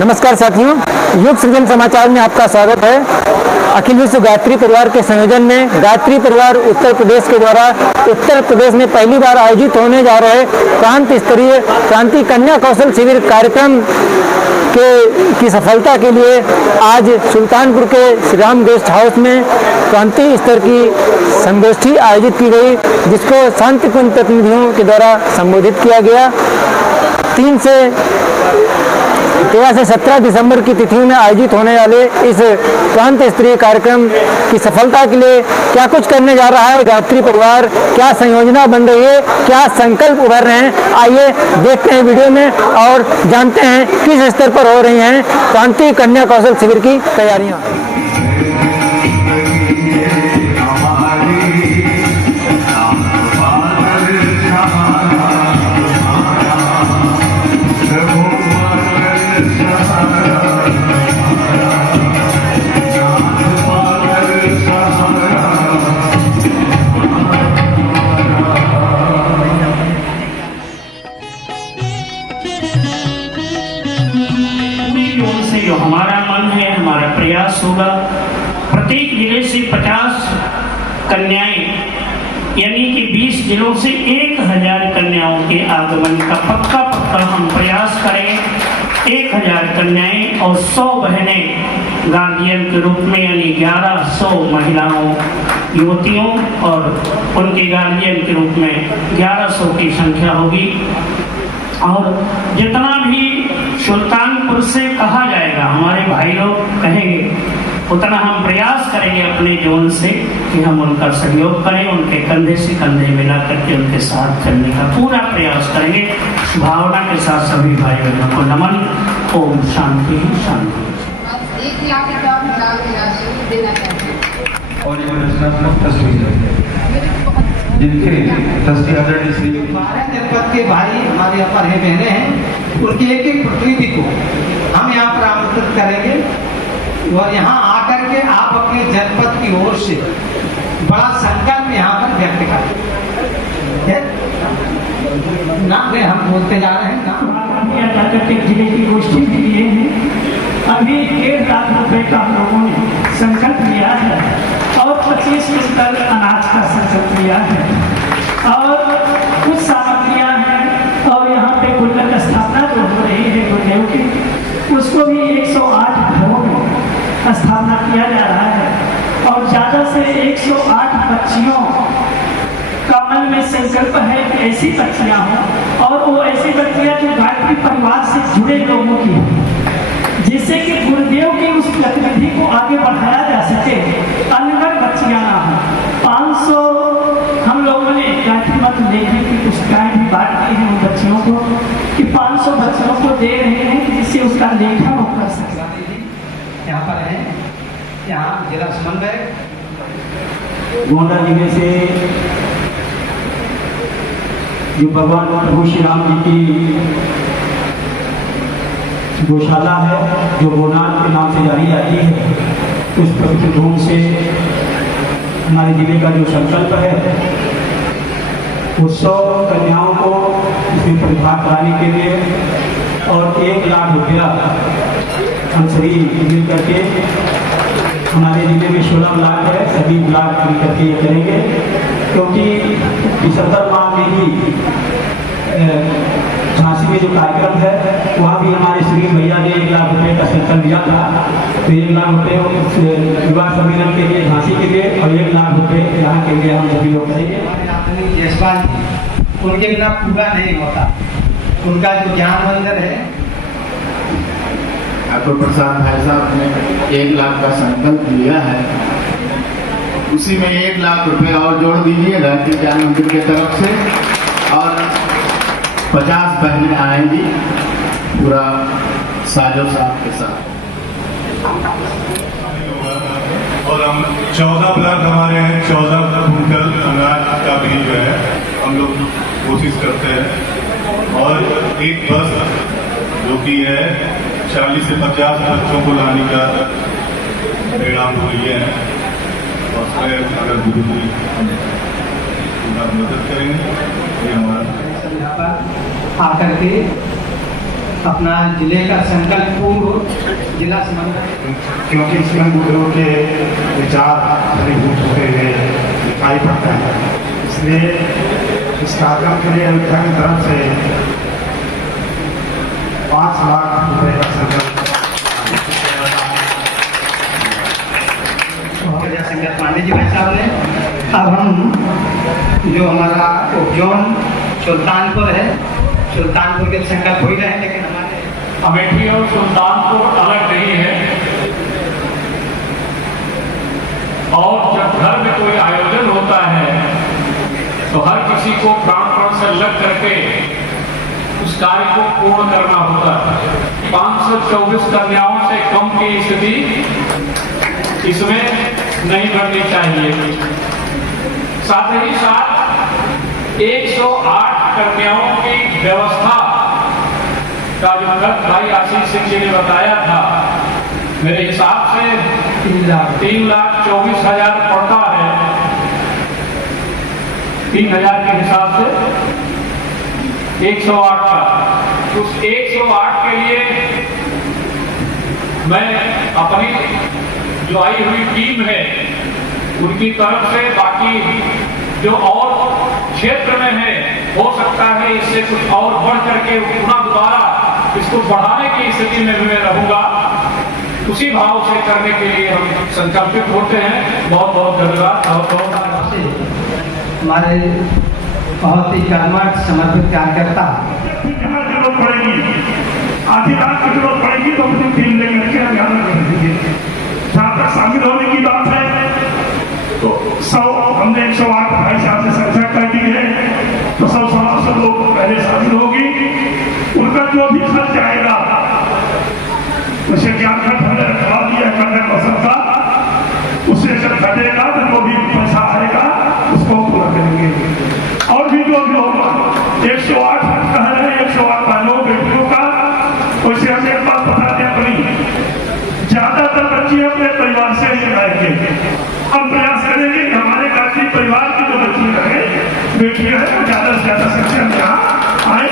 नमस्कार साथियों, युग सृजन समाचार में आपका स्वागत है। अखिल विश्व गायत्री परिवार के संयोजन में गायत्री परिवार उत्तर प्रदेश के द्वारा उत्तर प्रदेश में पहली बार आयोजित होने जा रहे प्रांत स्तरीय क्रांति कन्या कौशल शिविर कार्यक्रम की सफलता के लिए आज सुल्तानपुर के श्री राम गेस्ट हाउस में क्रांति स्तर की संगोष्ठी आयोजित की गई, जिसको शांतिपूर्ण प्रतिनिधियों के द्वारा संबोधित किया गया। 13 से 17 दिसंबर की तिथियों में आयोजित होने वाले इस प्रांत स्तरीय कार्यक्रम की सफलता के लिए क्या कुछ करने जा रहा है गायत्री परिवार, क्या संयोजना बन रही है, क्या संकल्प उभर रहे हैं, आइए देखते हैं वीडियो में और जानते हैं किस स्तर पर हो रही हैं क्रांति कन्या कौशल शिविर की तैयारियां। जो हमारा मन है, हमारा प्रयास होगा, प्रत्येक जिले से 50 कन्याएं यानी कि 20 जिलों से 1000 कन्याओं के आगमन का पक्का हम प्रयास करें। 1000 कन्याएं और 100 बहनें गार्जियन के रूप में, यानी 1100 महिलाओं युवतियों और उनके गार्जियन के रूप में 1100 की संख्या होगी। और जितना भी सुल्तानपुर से कहा जाएगा, हमारे भाई लोग कहेंगे, उतना हम प्रयास करेंगे अपने जोन से कि हम उनका सहयोग करें, उनके कंधे से कंधे मिला करके उनके साथ चलने का पूरा प्रयास करेंगे। भावना के साथ सभी भाई बहनों को नमन। ओम शांति शांति। और ये रचनात्मक तस्वीर जिनके जनपद के भाई हमारे यहाँ पर है, बहने हैं, उनके एक एक प्रतिनिधि को हम यहाँ पर आमंत्रित करेंगे और यहाँ आकर के आप अपने जनपद की ओर से बड़ा संकल्प यहाँ पर व्यक्त करें। नाम में हम बोलते जा रहे हैं, नाम जिले की गोष्ठी के लिए है। अभी 1.5 लाख रुपए का हम लोगों ने संकल्प लिया है और 25 क्विंटल अनाज का संकल्प लिया है और कुछ सामग्रियां हैं। और यहाँ पे गुल्लक स्थापना जो हो रही है गुरुदेव की, उसको भी 108 घरों में स्थापना किया जा रहा है और ज्यादा से 108 बच्चियों का मन में संकल्प है कि ऐसी बच्चियां हों और वो ऐसी बच्चियां जो गायत्री परिवार से जुड़े लोगों की, जिससे कि गुरुदेव की उस गतिविधि को आगे बढ़ाया जा सके, अनगढ़ बच्चियां ना हो। 500 हम लोगों ने गायत्री मंत्र लेखन की पुस्तिकाएं भी बांट दी हैं उन बच्चियों को कि 500 बच्चियों को दे रहे हैं जिससे उसका लेखन वो कर सके। यहाँ पर है, यहाँ जिला समन्वय गोंडा जिले से जो भगवान प्रभु श्री राम जी की गौशाला है, जो गोनाथ के नाम से जानी जाती है, उस पवित्र भूमि से हमारे जिले का जो संकल्प है वो 100 कन्याओं को इसमें प्रतिभाग कराने के लिए और 1 लाख रुपया हम सभी मिल करके, हमारे जिले में 16 ब्लॉक है, सभी ब्लॉक मिल करके ये करेंगे, क्योंकि दिसंबर माह में ही झांसी में जो कार्यक्रम है वहाँ भी हमारे श्री भैया ने 1 लाख रुपए का संकल्प लिया था। तो 1 लाख रुपए युवा सम्मेलन के लिए झांसी के लिए और 1 लाख रुपए यहाँ के लिए हम सभी लोग करेंगे। जयसवाल उनके बिना पूरा नहीं होता, उनका जो ज्ञान मंदिर है। ठाकुर प्रसाद भाई साहब ने 1 लाख का संकल्प लिया है, उसी में 1 लाख रुपए और जोड़ दीजिएगा कि ज्ञान मंदिर की तरफ से, और 50 बहनें आएंगी पूरा साजो साहब के साथ। और हम 14 ब्लॉक हमारे हैं, 14 कुंटल अनाज का भी जो है हम लोग कोशिश करते हैं। और एक बस जो कि है 40 से 50 बच्चों को लाने का परिणाम हुई है, और उसमें अगर गुरु जी मदद करेंगे ये हमारा आकर के अपना जिले का संकल्प पूर्व जिला समन्वय, क्योंकि इसमें बुजुर्गों के विचार फलीभूत होते हुए दिखाई पड़ते हैं, इसलिए इस कार्यक्रम के लिए अयोध्या की तरफ से 5 लाख रुपए का संकल्प संगत पांडे जी भाई साहब ने। अब हम जो हमारा उपजोन सुल्तानपुर है, सुल्तानपुर के संकल्प हो ही रहे हैं, लेकिन हमारे अमेठी और सुल्तानपुर अलग नहीं है। और जब घर में कोई आयोजन होता है तो हर किसी को प्राण से लग करके उस कार्य को पूर्ण करना होता है। 524 कन्याओं से कम की स्थिति इसमें नहीं बननी चाहिए। साथ ही साथ 108 कन्याओं की व्यवस्था का जो भाई आशीष सिंह जी ने बताया था, मेरे हिसाब से 3,24,000 पड़ता है। 3,000 के हिसाब से 108 का, उस 108 के लिए मैं अपनी जो आई हुई टीम है उनकी तरफ से, बाकी जो और क्षेत्र में है, हो सकता है इससे कुछ और बढ़ करके पुनः दोबारा इसको बढ़ाने की स्थिति में भी मैं रहूंगा। उसी भाव से करने के लिए हम संकल्पित होते हैं। बहुत बहुत धन्यवाद। हमारे बहुत ही कर्मठ समर्पित कार्यकर्ता, जहाँ जरूरत पड़ेगी, आधी रात की जरूरत पड़ेगी तो अपनी टीम लेकर के ध्यान कर दीजिए। जहाँ तक शामिल होने की बात है तो 100 हमने 108 भाई साहब से संख्या कर दी है, तो 100 लोग पहले शामिल होगी। उनका जो भी खर्च आएगा, उसे क्या खर्च हमने रखवा दिया करने पसंद था, उससे जब घटेगा तो जो भी पैसा आएगा उसको पूरा करेंगे। और भी जो भी होगा 108 कह रहे हैं, 108 बहनों बेटियों का, वैसे हम एक बात बता दें अपनी, ज्यादातर बच्चे अपने परिवार से ही आएंगे। हम प्रयास करेंगे कि हमारे गायत्री परिवार की जो बच्ची रहे, बेटियां हैं, ज्यादा से ज्यादा संख्या में यहाँ आए।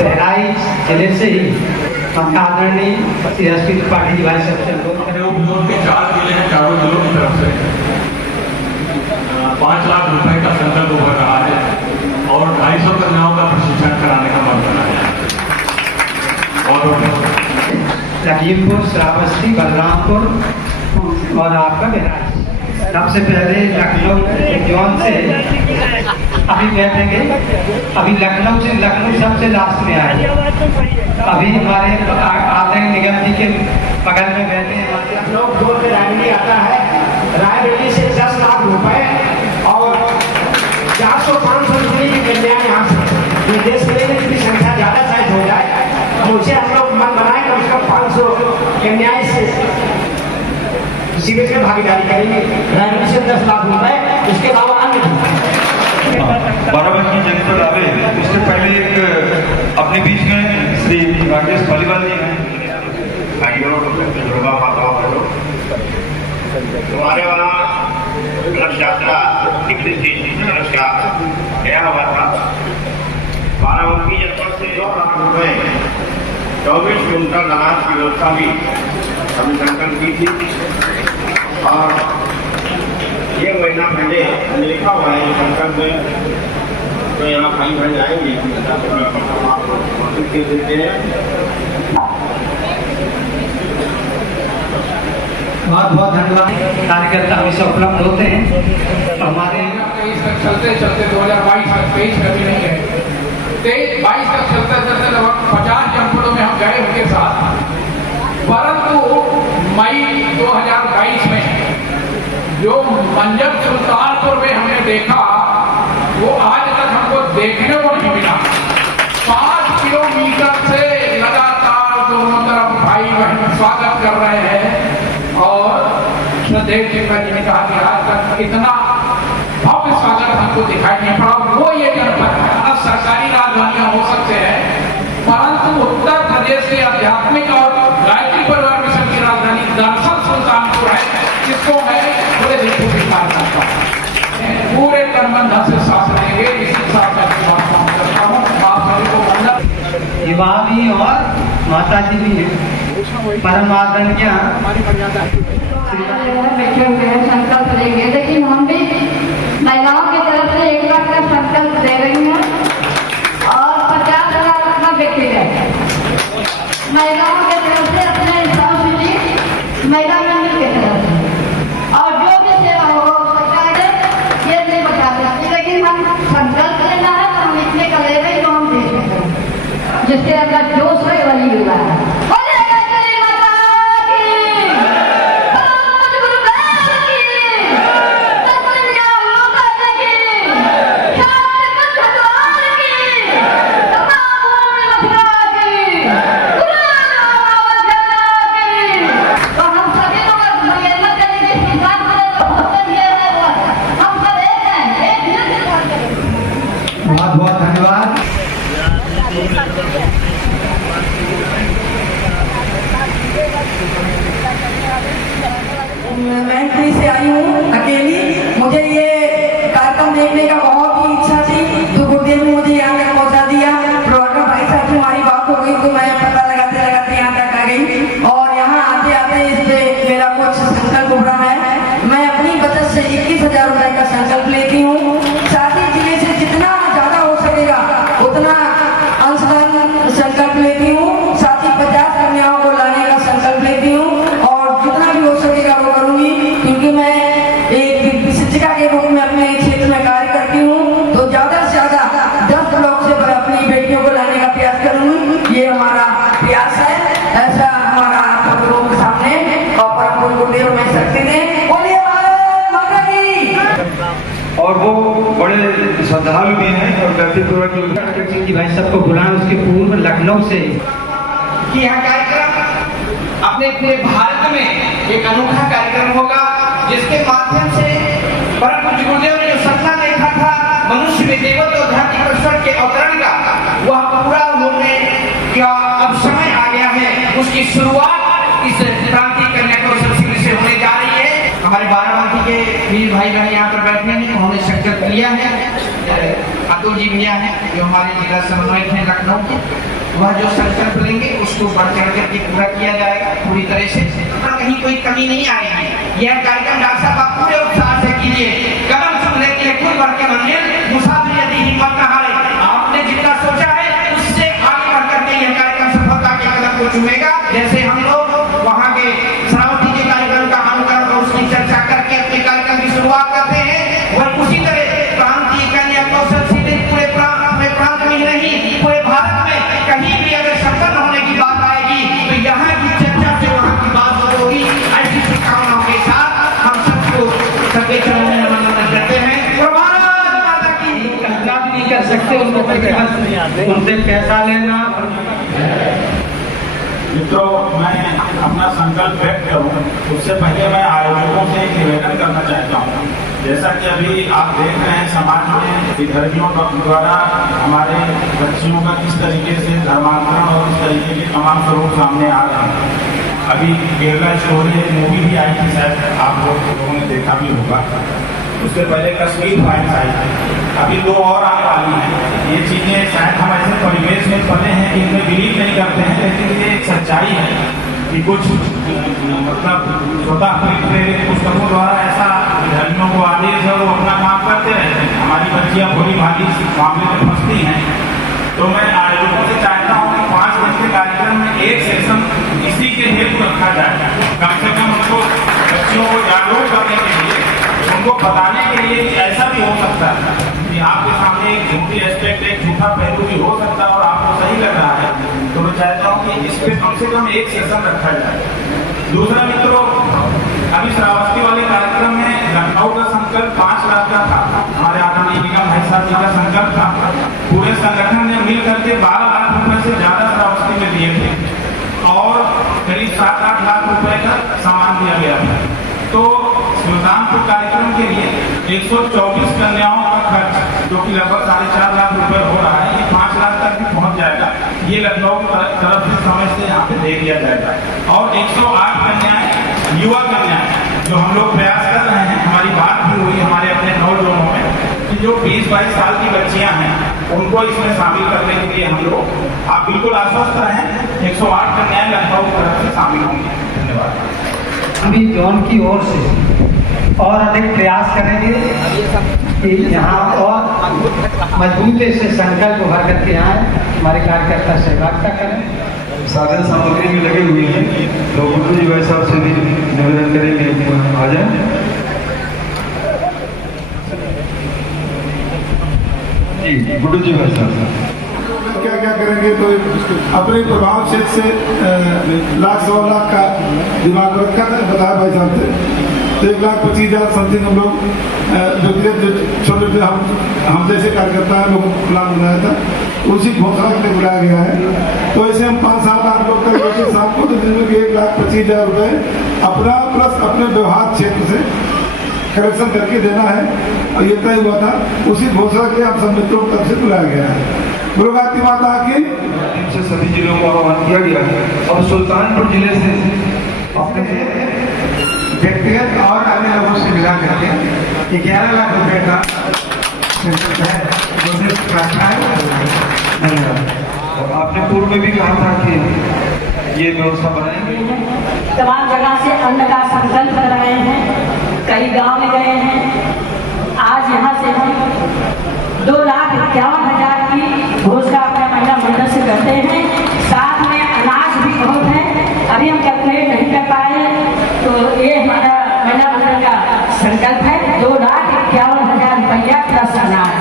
बहराइच जिले से ही हम आदरणीय श्री त्रिपाठी जी भाई सबसे उपजोन के 4 जिले हैं, चारों जिलों की तरफ से 5 लाख रुपए का संकल्प हो रहा है और 250 कन्याओं का प्रशिक्षण कराने का मन बना है। और लखीमपुर, श्रावस्ती, बलरामपुर और आपका बहराइच। सबसे पहले लखनऊ जोन से अभी बैठेंगे। अभी लखनऊ सबसे लास्ट में आए। अभी हमारे आदरणीय निगम जी के बगल में बैठे हैं। लखनऊ जोन में रायबरेली आता है। रायबरेली से 10 लाख रुपए और 400-500 रुपये की कन्याएं यहाँ से देश में जितनी संख्या ज्यादा शायद हो जाए, मुझे हम लोग मन बनाए कम से कम 500 कन्याएं से शिविर में भागीदारी करेंगे। रायबरेली से 10 लाख रुपए, इसके अलावा अन्य 12 की जनता लावे। इससे पहले एक अपने बीच में श्री राकेश पालीवाल जी हैं। हमारे वहाँ रथ यात्रा गया हुआ था। बाराबंकी जनपद से 2 लाख रुपए 24 क्विंटल अनाज की व्यवस्था भी हमने संकल्प की थी। और 1 महीना पहले लिखा हुआ है संकल्प में, तो यहाँ भाई बहन आएंगे देते हैं। बहुत बहुत धन्यवाद। कार्यकर्ता हमेशा उपलब्ध होते हैं। हमारे चलते चलते 2022 तक 23 कभी नहीं गए। 22 तक चलते चलते लगभग 50 जनपदों में हम गए उनके साथ, परंतु मई 2022 में जो मंजर सुल्तानपुर में हमने देखा वो आज तक हमको देखने को नहीं मिला। 5 किलोमीटर से लगातार दोनों तरफ भाई बहन स्वागत कर रहे हैं और श्रद्धेय जी ने कहा कि आज तक इतना भव्य स्वागत हमको दिखाई नहीं पड़ा। वो ये जनपद है, अब सरकारी राजधानियां हो सकते हैं, परंतु उत्तर प्रदेश के आध्यात्मिक और गायत्री परिवार मिशन की राजधानी दरअसल सुल्तानपुर है, जिसको मैं पूरे देशों की बात करता हूँ। पूरे कर्मबंधन से साथ रहेंगे, इसी साथ मैं करता हूँ। आप सभी को वंदन। दिवाली और माता जी भी हैं, परम आदरणीय बैठे हुए हैं, संकल्प लेंगे। लेकिन हम भी महिलाओं की तरफ से 1 लाख का संकल्प दे रही हैं और 50,000 अपना व्यक्तिगत महिलाओं की तरफ से अपने हिसाब से जी महिला मंडल की तरफ से, और जो भी सेवा हो सकता है ये नहीं बता सकती, लेकिन हम संकल्प लेना है तो हम इतने का ले रहे तो हम दे सकते हैं, जिसके अंदर जोश है वही हुआ है। बहुत बहुत धन्यवाद। मैं कहीं से आई हूँ अकेली, मुझे ये कार्यक्रम देखने का बहुत ही इच्छा थी, तो गुरुदेव ने मुझे यहाँ तक पहुँचा दिया। प्रभाकर भाई साहब से हमारी बात हो गई तो मैं पता लगाते लगाते यहाँ तक आ गई, और यहाँ आते आते इस पे मेरा कुछ संकल्प उभरा है। मैं अपनी बचत से 21,000 रुपए का संकल्प लेती हूँ। साथ ही जिले से जितना ज्यादा हो सकेगा उतना अंशदान संकल्प लेती हूँ। साथ ही 50 कन्याओं को लाने का संकल्प लेती हूँ, और जितना भी हो सकेगा वो करूंगी, क्योंकि मैं एक शिक्षिका के रूप में अपने क्षेत्र में कार्य करती हूँ। तो ज्यादा से ज्यादा 10 ब्लॉक से अपनी बेटियों को लाने का प्रयास करूंगी, ये हमारा प्रयास है। ऐसा हमारा लोगों के सामने और परम गुरुदेव में शक्ति ने बोलिए माता की। और वो बड़े श्रद्धालु भी हैं और व्यक्तिपूर्वक जी भाई सबको बुलाएं उसके पूर्व लखनऊ से कि यह कार्यक्रम अपने पूरे भारत में एक अनोखा कार्यक्रम होगा, जिसके माध्यम से परम पूज्य गुरुदेव ने जो सपना देखा था मनुष्य में देवत्व और ध्यान के अवतरण का, वह पूरा उन्होंने क्या अब समय आ गया है, उसकी शुरुआत इस क्रांति कन्या कौशल शिविर से होने जा रही है। हमारे बाराबंकी के वीर भाई बहन यहाँ पर बैठे हैं, उन्होंने संकल्प लिया है। अतुल जी भैया हैं जो हमारे जिला समन्वयक हैं लखनऊ के, वह जो संकल्प लेंगे उसको बढ़ चढ़ करके पूरा किया जाएगा पूरी तरह से, और कहीं कोई कमी नहीं आएगी। यह कार्यक्रम डॉक्टर साहब आप पूरे उत्साह से कीजिए। कदम चुनने के लिए खुद बढ़ के मंदिर मुसाफिर यदि हिम्मत न हारे, आपने जितना सोचा है उससे आगे बढ़ करके यह कार्यक्रम सफलता के कदम को चुमेगा। जैसे हम लोग वहाँ के श्रावती के कार्यक्रम का अनुकरण और उसकी चर्चा करके अपने कार्यक्रम की शुरुआत करते हैं, वह उसी तरह क्रांति कन्या कौशल शिविर पूरे प्रांत में ही नहीं पूरे भारत में कहीं भी अगर संपन्न होने की बात आएगी तो यहाँ की चर्चा से वहाँ की बात होगी। ऐसी शुभकामनाओं के साथ हम सबको सबके चरणों में नमन करते हैं। माता की कल्पना भी नहीं कर सकते उनको, उनसे पैसा लेना। मित्रों, मैं अपना संकल्प व्यक्त करूं उससे पहले मैं आयोजकों से एक निवेदन करना चाहता हूं। जैसा कि अभी आप देख रहे हैं समाज में विधर्मियों द्वारा हमारे बच्चियों का किस तरीके से धर्मांतरण और इस तरीके के तमाम स्वरूप सामने आ रहे हैं। अभी केरला स्टोरी एक मूवी भी आई थी, शायद आप लोगों ने देखा भी होगा। उससे पहले कश्मीर फाइल्स आई थी, अभी 2 और आने वाली हैं। ये चीज़ें शायद हम ऐसे परिवेश में पले हैं कि इनमें बिलीव नहीं करते हैं, लेकिन ये एक सच्चाई है कि कुछ मतलब स्वतः प्रेरित पुस्तकों द्वारा ऐसा धर्मियों को आदेश है, वो अपना काम करते रहते हैं। हमारी बच्चियाँ भोली भाली इस मामले में फंसती हैं। तो मैं आयोजकों से चाहता हूँ कि 5 दिन के कार्यक्रम में एक सेशन इसी के हेतु रखा जाए, कम से कम उनको बच्चियों को जागरूक करने के लिए, उनको बताने के लिए कि ऐसा भी हो सकता है कि आपके सामने एक झूठी एस्पेक्ट, एक झूठा पहलू भी हो सकता है और आपको सही लग रहा है। तो मैं चाहता हूँ कि इस पे कम से कम एक सेशन रखा जाए। दूसरा मित्रों, अभी श्रावस्ती वाले कार्यक्रम में लखनऊ का संकल्प 5 लाख का था। हमारे आदरणीय निगम भाई साहब जी का संकल्प था। पूरे संगठन ने मिल करके 12 लाख रुपए से ज्यादा श्रावस्ती में दिए थे और करीब 7-8 लाख रुपए का सामान दिया गया था। तो सुल्तानपुर कार्यक्रम के लिए 124 कन्याओं का खर्च, जो कि लगभग 4.5 लाख रुपए हो रहा है, ये 5 लाख तक भी पहुंच जाएगा। ये लखनऊ की तरफ से समय से यहाँ पे दे दिया जाएगा। और 108 कन्याएं, युवा कन्याएं, जो हम लोग प्रयास कर रहे हैं, हमारी बात भी हुई हमारे अपने नौजवानों में कि जो 20-22 साल की बच्चियां हैं उनको इसमें शामिल करने के लिए हम लोग, आप बिल्कुल आश्वस्त रहें, 108 कन्याएं लखनऊ की तरफ से शामिल होंगी। धन्यवाद। अभी जोन की ओर से और अधिक प्रयास करेंगे कि यहाँ और मजबूती से संकल्प भर करके आए, हमारे कार्यकर्ता सहभागिता करें। साधन सामग्री भी लगे हुए हैं, तो गुड्डू जी भाई साहब से भी निवेदन करेंगे आ जाए। जी गुड्डू जी भाई साहब क्या क्या करेंगे, तो अपने प्रभाव क्षेत्र से लाख सवा लाख का दिमाग रखा था, बताया भाई साहब से, तो 1,25,000 समथिंग हम लोग व्यक्तिगत जो छोटे छोटे हम जैसे कार्यकर्ता हैं लोगों को प्लान बनाया था, उसी घोषणा के लिए बुलाया गया है। तो ऐसे हम 5-7 लाख लोग तक लेके साथ को, तो जिसमें 1,25,000 रुपये अपना प्लस अपने व्यवहार क्षेत्र से कलेक्शन करके देना है, और ये तय हुआ था। उसी घोषणा के आप सब मित्रों की तरफ से बुलाया गया है। भारती माता की से सभी जिलों का आह्वान किया गया है, और सुल्तानपुर जिले से अपने व्यक्तिगत और अन्य लोगों से मिला करके 11 लाख रुपए का धन्यवाद। आपने पूर्व में भी कहा था कि ये व्यवस्था बनाएंगे। तमाम जगह से अन्न का संकल्प कर रहे हैं, कई गांव में गए हैं। आज यहाँ से हम 2,51,000 की घोषणा अपने महिला मंडल से करते हैं। साथ में अनाज भी बहुत है, अभी हम कैलकुलेट नहीं कर पाए, तो ये हमारा महिला मंडल का संकल्प है 2,51,000 रुपया प्लस अनाज।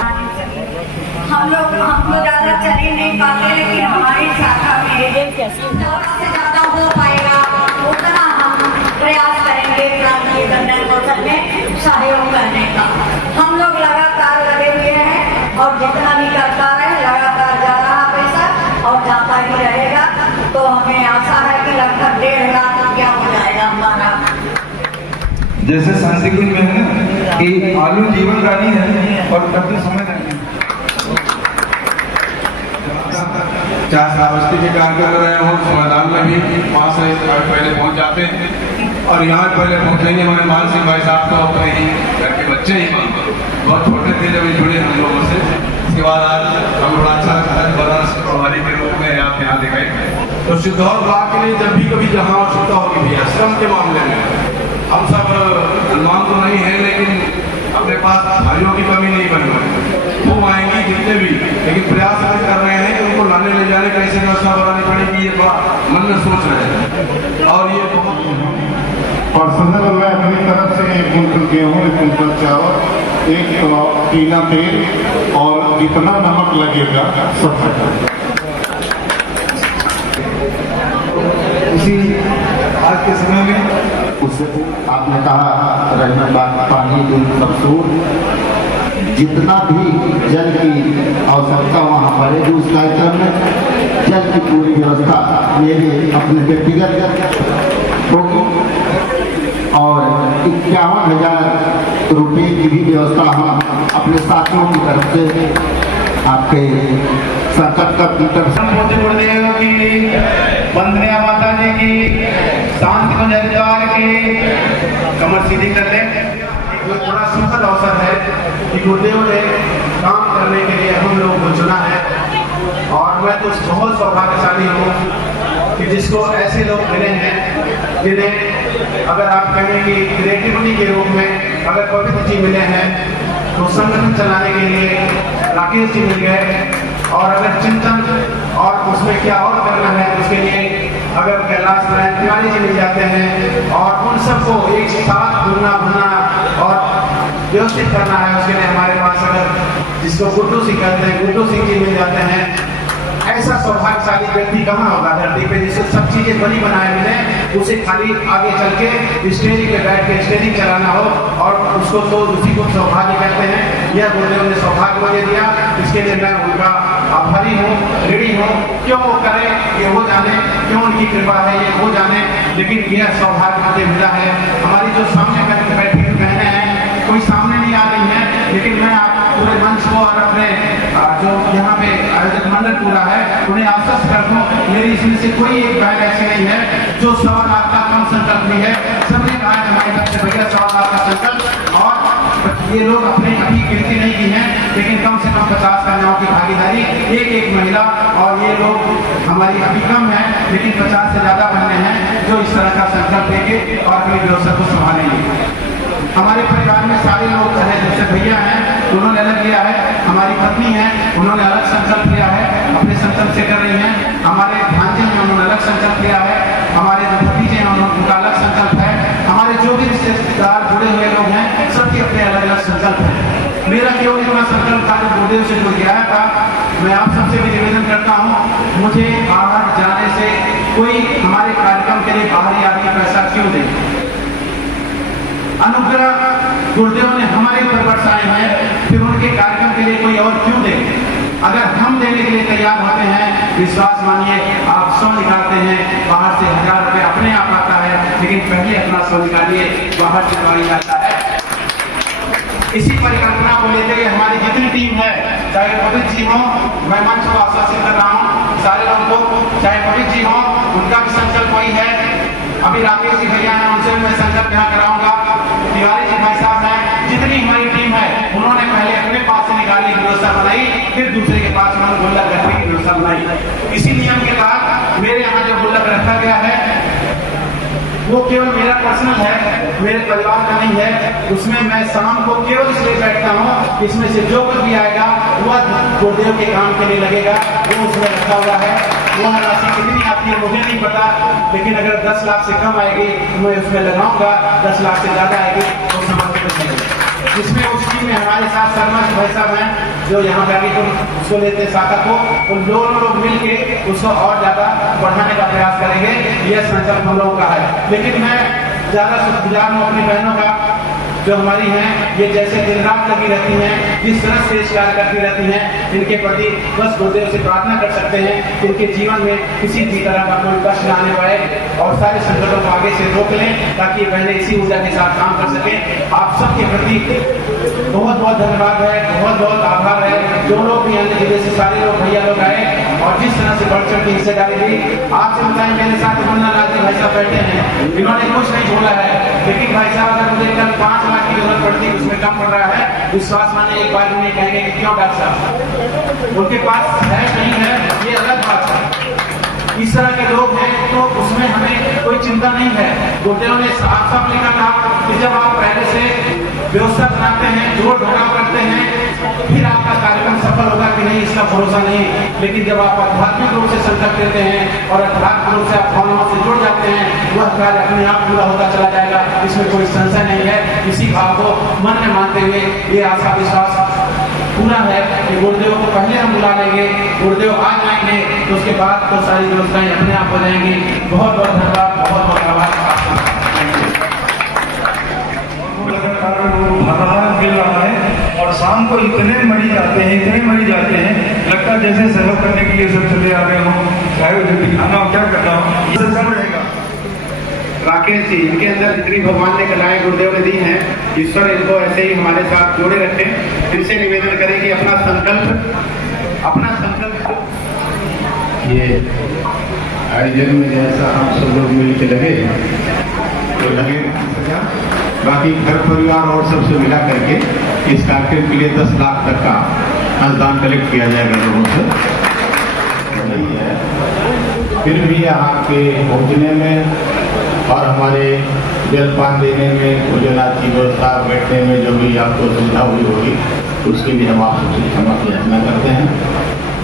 हम लोग ज़्यादा चल ही नहीं पाते, लेकिन हमारी शाखा में से ज़्यादा हो पाएगा उतना हम प्रयास करेंगे प्रांतीय गणना कौशल में सहयोग करने का। हम लोग लगातार लगे हुए हैं, और जितना भी करता रहे लगातार जा रहा पैसा और जाता ही रहेगा। तो हमें आशा है कि लगभग 1.5 लाख रुपया हो जाएगा हमारा। जैसे संस्कृत में है ना कि आलू जीवन रानी है और कभी समय नहीं। चाहे श्रावस्ती के कार्यक्रम कर रहे हो, मैदान में भी वहाँ से पहले पहुँच जाते हैं, और यहाँ पहले पहुँचेंगे। हमारे मान सिंह भाई साहब तो अपने ही घर के बच्चे ही बहुत छोटे थे जब जुड़े हम लोगों से। इसके बाद आज हम बड़ा अच्छा लगता है बनारस प्रभारी के रूप में आप यहाँ दिखाई। तो सिद्धौर ब्लॉक के लिए जब भी कभी जहाँ आवश्यकता होगी भैया श्रम के मामले में हम सब अनुमान तो नहीं है, लेकिन अपने पास भाइयों की कमी नहीं बनी हुई, वो आएंगी जितने भी, लेकिन प्रयास कर रहे हैं कि उनको लाने ले जाने का ऐसी व्यवस्था बनानी पड़ेगी। ये मन में सोच रहे हैं, और ये बहुत पर्सनल मैं अपनी तरफ से 1 कुंटल गेहूँ, 1 कुंटल चावल, 1 टीना तेल और जितना नमक लगेगा सब इसी आज के समय में उससे आपने कहा रही बात पानी दूध सबसूर, जितना भी जल की आवश्यकता वहाँ पड़ेगी उस कार्यक्रम में जल की पूरी व्यवस्था मेरे अपने व्यक्तिगत होगी, और 51,000 रुपये की भी व्यवस्था हम अपने साथियों की तरफ से आपके संकट का गुरुदेव की, वंदनीय माता जी की, शांति हरिद्वार की, कमर सीधी कर ले। बड़ा सुखद अवसर है कि गुरुदेव ने काम करने के लिए हम लोगों को चुना है, और मैं तो बहुत सौभाग्यशाली हूँ कि जिसको ऐसे लोग मिले हैं जिन्हें अगर आप कहें कि क्रिएटिविटी के रूप में अगर पवित्र जी मिले हैं, तो संगठन चलाने के लिए राकेश जी मिल गए, और अगर चिंतन और उसमें क्या और करना है उसके लिए अगर कैलाश नारायण तिवारी जी मिल जाते हैं, और उन सबको एक साथ घूमना भूलना और व्यवस्थित करना है, उसके लिए हमारे पास अगर जिसको गुड्डू सिंह कहते हैं गुड्डू सिंह जी मिल जाते हैं। ऐसा सौभाग्यशाली व्यक्ति कहाँ होगा धरती पे जिसे सब चीजें बनी बनाए मिले, उसे खाली आगे चल के स्टेरिंग पे बैठ के स्टेरिंग चलाना हो, और उसको तो उसी को सौभाग्य कहते हैं। यह गुरुदेव ने सौभाग्य मुझे दिया, इसके लिए मैं उनका आभारी हूँ, ऋणी हूँ। क्यों वो करें ये वो जाने, क्यों उनकी कृपा है ये वो जाने, लेकिन यह सौभाग्य मुझे मिला है। हमारी जो सामने बैठी हुई बहनें हैं, कोई सामने नहीं आ रही है, लेकिन मैं आप पूरे मंच को और अपने जो यहाँ पे आयोजक मंडल पूरा है उन्हें आश्वस्त कर दूं, मेरी इसमें से कोई एक बहन ऐसी नहीं है जो 1.25 लाख का कम संकल्प नहीं है। सबने कहा है हमारी तरफ से भैया 1.25 लाख का संकल्प, और ये लोग अपने अभी गिनती नहीं की हैं, लेकिन कम से कम 50 कन्याओं की भागीदारी, एक महिला, और ये लोग हमारी अभी कम है, लेकिन 50 से ज़्यादा बनने हैं जो इस तरह का संकल्प लेके और अपनी व्यवस्था को संभालेंगे। हमारे परिवार में सारे लोग है, जैसे भैया हैं उन्होंने अलग लिया है, हमारी पत्नी है उन्होंने अलग संकल्प लिया है, अपने संकल्प से कर रही हैं, हमारे भांजे हैं उन्होंने अलग संकल्प लिया है, हमारे जो भतीजे हैं उनका अलग संकल्प है, हमारे जो भी रिश्तेदार जुड़े हुए लोग हैं सबके अपने अलग अलग संकल्प हैं। मेरा केवल इतना संकल्प था जो गुरुदेव से जुड़ गया था। मैं आप सबसे भी निवेदन करता हूँ, मुझे बाहर जाने से कोई हमारे कार्यक्रम के लिए बाहरी आदमी पैसा क्यों दे। अनुग्रह गुरुदेव ने हमारे ऊपर बरसाए हैं, फिर उनके कार्यक्रम के लिए कोई और क्यों दे। अगर हम देने के लिए तैयार होते हैं, विश्वास मानिए आप 100 निकालते हैं, बाहर से 1000 रुपये अपने आप आता है, लेकिन पहले अपना 100 निकालिए, बाहर से पाई जाता है। इसी परिकल्पना को लेते हुए हमारी जितनी टीम है, चाहे पवित्र जी हो, मैं मंच को आश्वासित कर रहा हूँ सारे लोगों को, चाहे पवित्र जी हो उनका भी संकल्प वही है, अभी राकेश जी भैया हैं उनसे भी मैं संकल्प यहाँ कराऊंगा, तिवारी जी भाई साहब हैं, जितनी हमारी टीम है उन्होंने पहले अपने पास से निकालने की व्यवस्था बनाई, फिर दूसरे के पास उन्होंने गुल्लक रखने की व्यवस्था बनाई। इसी नियम के तहत मेरे यहाँ जो गुल्लक रखा गया है वो केवल मेरा पर्सनल है, मेरे परिवार का नहीं है, उसमें मैं शाम को केवल इसलिए बैठता हूँ, इसमें से जो कुछ भी आएगा वह गुरुदेव के काम के लिए लगेगा, वो उसमें रखा हुआ है। वह राशि कितनी आती है मुझे नहीं पता, लेकिन अगर 10 लाख से कम आएगी तो मैं उसमें लगाऊंगा, 10 लाख से ज्यादा आएगी तो समर्पित करेंगे। जिसमें उस टीम में हमारे साथ शर्मा भाई साहब हैं जो यहाँ पे अभी उसको लेते हैं शाखा को, उन दोनों लोग मिलके उसको और ज्यादा बढ़ाने का प्रयास करेंगे, यह संकल्प हम लोगों का है। लेकिन मैं ज्यादा शुक्रगुजार हूँ अपनी बहनों का जो हमारी हैं, ये जैसे दिन रात लगी रहती हैं, जिस तरह से कार्य करती रहती हैं, इनके प्रति बस गुरुदेव से प्रार्थना कर सकते हैं कि इनके जीवन में किसी भी तरह का कोई कष्ट न आने पाए और सारे संकटों को आगे से रोक लें, ताकि बहनें इसी ऊर्जा के साथ काम कर सकें। आप सबके प्रति बहुत बहुत धन्यवाद है, बहुत बहुत आभार है। जो लोग भी अन्य जिले से सारे लोग भैया लोग आए और जिस तरह से बढ़ चढ़ की हिस्सेदारी दी, आपसे बताएं मेरे साथ मुन्ना लाल जी भाई साहब बैठे हैं, इन्होंने कुछ नहीं बोला है, लेकिन भाई साहब अगर मुझे कल 5 लाख की जरूरत पड़ती है उसमें कम पड़ रहा है, विश्वास माने एक बार उन्हें कहेंगे कि क्यों डॉक्टर साहब, उनके पास है नहीं है ये अलग बात है। इस तरह के लोग हैं तो उसमें हमें कोई चिंता नहीं है। गुरुदेव ने साफ साफ लिखा था कि जब आप पहले से व्यवस्था बनाते हैं, जोड़ ढोड़ाव करते हैं, फिर आपका कार्यक्रम सफल होगा कि नहीं इसका भरोसा नहीं, लेकिन जब आप आध्यात्मिक रूप से संकल्प लेते हैं और आध्यात्मिक रूप से आप भावनाओं से जुड़ जाते हैं, वह कार्य अपने आप पूरा होता चला जाएगा, इसमें कोई संशय नहीं है। इसी भाव को मन में मानते हुए ये आशा विश्वास पूरा है कि गुरुदेव को पहले हम बुला लेंगे, गुरुदेव आ जाएंगे तो उसके बाद तो सारी व्यवस्थाएं अपने आप हो जाएंगी। बहुत बहुत धन्यवाद, बहुत बहुत आभार। मिल रहा है और शाम को इतने मरीज आते हैं, इतने मरीज आते हैं, लगता है जैसे सहयोग करने के लिए सब चले आ रहे हो, चाहे दिखाना हो क्या करना हो, ये सब रहेगा। राकेश जी, इनके अंदर जितनी भगवान ने कलाएं गुरुदेव ने दी हैं, ईश्वर इनको ऐसे ही हमारे साथ जोड़े रखें। इनसे निवेदन करें कि अपना संकल्प ये आयोजन में जैसा हम सब लोग मिल के लगे तो लगे, बाकी घर परिवार और सबसे मिला करके इस कार्यक्रम के लिए 10 लाख तक का अनुदान कलेक्ट किया जाएगा लोगों से। नहीं है फिर भी यहाँ के पहुँचने में और हमारे जलपान देने में, भोजनाथ की व्यवस्था, बैठने में जो भी आपको सुविधा हुई होगी उसके लिए हम आप सबसे क्षमा याचना करते हैं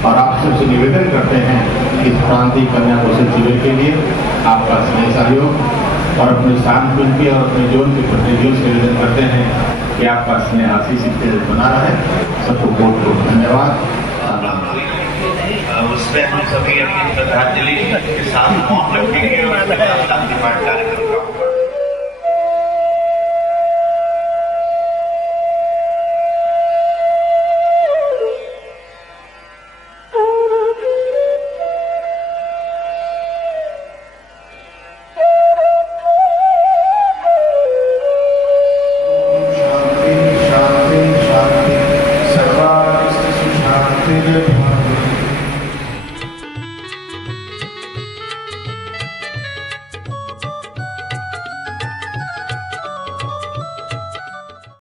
और आप सबसे निवेदन करते हैं कि इस प्रांतीय कन्या कौशल शिविर के लिए आपका स्नेह सहयोग और अपने शांत गुण के और अपने जीवन के प्रतिनिधियों से निवेदन करते हैं कि आपका स्नेह आशीष बना रहे। सबको बहुत बहुत धन्यवाद। उसमें हम सभी अपनी श्रद्धांजलि के साथ मौन रखेंगे और शांति पाठ कार्यक्रम